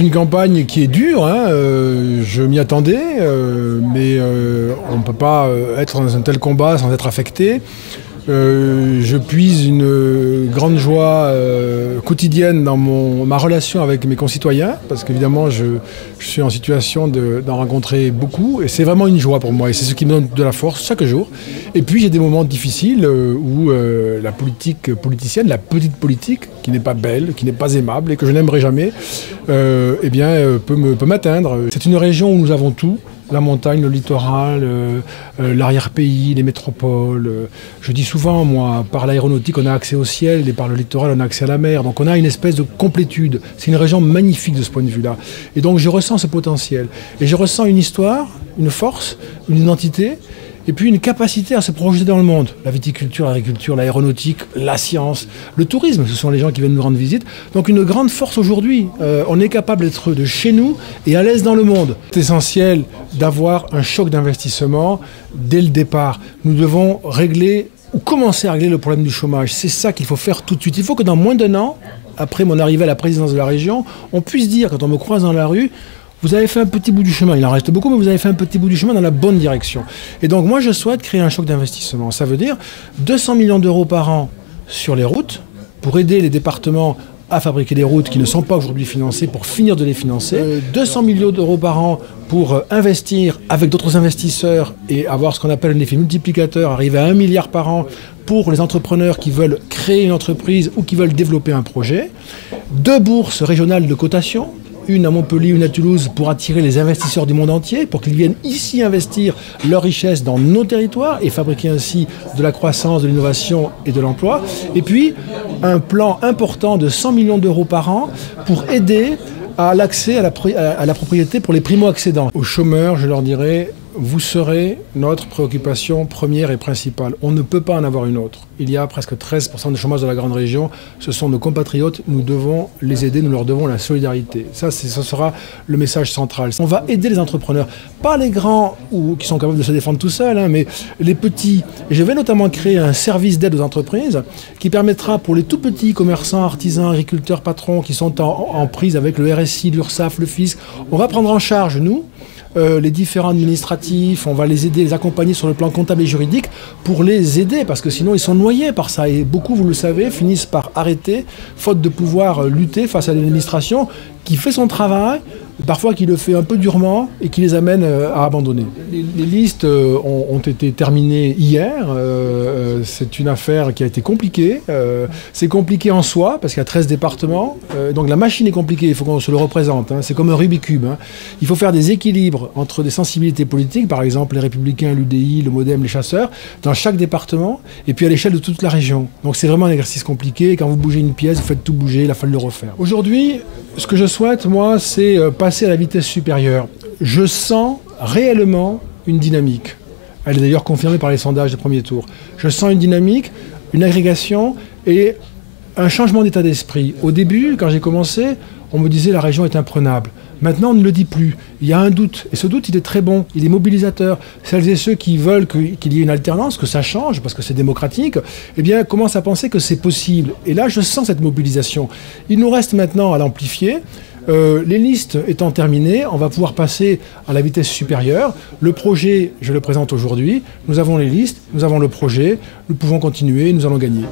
une campagne qui est dure, hein, je m'y attendais, mais on ne peut pas être dans un tel combat sans être affecté. Je puise une grande joie quotidienne dans ma relation avec mes concitoyens, parce qu'évidemment je suis en situation d'en rencontrer beaucoup, et c'est vraiment une joie pour moi, et c'est ce qui me donne de la force chaque jour. Et puis j'ai des moments difficiles où la politique politicienne, la petite politique, qui n'est pas belle, qui n'est pas aimable, et que je n'aimerais jamais, peut m'atteindre. C'est une région où nous avons tout. La montagne, le littoral, l'arrière-pays, les métropoles. Je dis souvent, moi, par l'aéronautique, on a accès au ciel, et par le littoral, on a accès à la mer. Donc on a une espèce de complétude. C'est une région magnifique de ce point de vue-là. Et donc je ressens ce potentiel. Et je ressens une histoire, une force, une identité, et puis une capacité à se projeter dans le monde. La viticulture, l'agriculture, l'aéronautique, la science, le tourisme, ce sont les gens qui viennent nous rendre visite. Donc une grande force aujourd'hui. On est capable d'être de chez nous et à l'aise dans le monde. C'est essentiel d'avoir un choc d'investissement dès le départ. Nous devons régler ou commencer à régler le problème du chômage. C'est ça qu'il faut faire tout de suite. Il faut que dans moins d'un an, après mon arrivée à la présidence de la région, on puisse dire, quand on me croise dans la rue, vous avez fait un petit bout du chemin, il en reste beaucoup, mais vous avez fait un petit bout du chemin dans la bonne direction. Et donc moi je souhaite créer un choc d'investissement. Ça veut dire 200 millions d'euros par an sur les routes, pour aider les départements à fabriquer des routes qui ne sont pas aujourd'hui financées, pour finir de les financer. 200 millions d'euros par an pour investir avec d'autres investisseurs et avoir ce qu'on appelle un effet multiplicateur, arriver à 1 milliard par an pour les entrepreneurs qui veulent créer une entreprise ou qui veulent développer un projet. 2 bourses régionales de cotation, une à Montpellier, une à Toulouse, pour attirer les investisseurs du monde entier, pour qu'ils viennent ici investir leurs richesses dans nos territoires et fabriquer ainsi de la croissance, de l'innovation et de l'emploi. Et puis, un plan important de 100 millions d'euros par an pour aider à l'accès à la propriété pour les primo-accédants. Aux chômeurs, je leur dirais, vous serez notre préoccupation première et principale. On ne peut pas en avoir une autre. Il y a presque 13% de chômage dans la grande région. Ce sont nos compatriotes. Nous devons les aider. Nous leur devons la solidarité. Ça, ce sera le message central. On va aider les entrepreneurs. Pas les grands qui sont capables de se défendre tout seuls, hein, mais les petits. Et je vais notamment créer un service d'aide aux entreprises qui permettra pour les tout petits commerçants, artisans, agriculteurs, patrons qui sont en prise avec le RSI, l'URSSAF, le fisc. On va prendre en charge, nous, les différents administratifs, on va les aider, les accompagner sur le plan comptable et juridique pour les aider, parce que sinon ils sont noyés par ça. Et beaucoup, vous le savez, finissent par arrêter, faute de pouvoir lutter face à l'administration qui fait son travail, parfois qui le fait un peu durement et qui les amène à abandonner. Les listes ont été terminées hier. C'est une affaire qui a été compliquée. C'est compliqué en soi parce qu'il y a 13 départements. Donc la machine est compliquée, il faut qu'on se le représente. Hein. C'est comme un Rubik's Cube. Hein. Il faut faire des équilibres entre des sensibilités politiques, par exemple les Républicains, l'UDI, le MoDem, les chasseurs, dans chaque département, et puis à l'échelle de toute la région. Donc c'est vraiment un exercice compliqué. Quand vous bougez une pièce, vous faites tout bouger, il a fallu le refaire. Aujourd'hui, ce que je souhaite, moi, c'est passer à la vitesse supérieure. Je sens réellement une dynamique. Elle est d'ailleurs confirmée par les sondages de premier tour. Je sens une dynamique, une agrégation et un changement d'état d'esprit. Au début, quand j'ai commencé, on me disait la région est imprenable. Maintenant, on ne le dit plus. Il y a un doute. Et ce doute, il est très bon. Il est mobilisateur. Celles et ceux qui veulent qu'il y ait une alternance, que ça change, parce que c'est démocratique, eh bien, commencent à penser que c'est possible. Et là, je sens cette mobilisation. Il nous reste maintenant à l'amplifier. Les listes étant terminées, on va pouvoir passer à la vitesse supérieure. Le projet, je le présente aujourd'hui. Nous avons les listes, nous avons le projet. Nous pouvons continuer, nous allons gagner.